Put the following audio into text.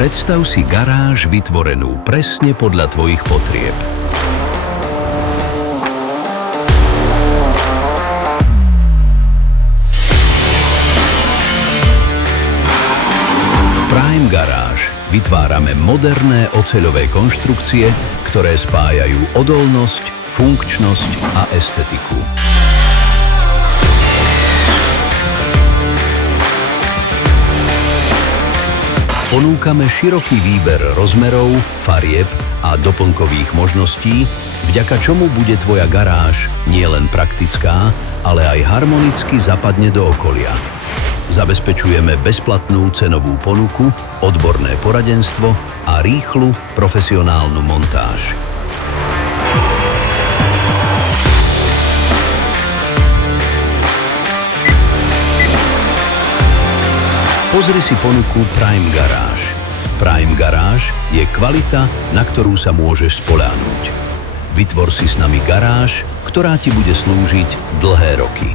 Predstav si garáž vytvorenú presne podľa tvojich potrieb. V Prime Garage vytvárame moderné oceľové konštrukcie, ktoré spájajú odolnosť, funkčnosť a estetiku. Ponúkame široký výber rozmerov, farieb a doplnkových možností, vďaka čomu bude tvoja garáž nielen praktická, ale aj harmonicky zapadne do okolia. Zabezpečujeme bezplatnú cenovú ponuku, odborné poradenstvo a rýchlu, profesionálnu montáž. Pozri si ponuku Prime Garage. Prime Garage je kvalita, na ktorú sa môžeš spoľahnúť. Vytvor si s nami garáž, ktorá ti bude slúžiť dlhé roky.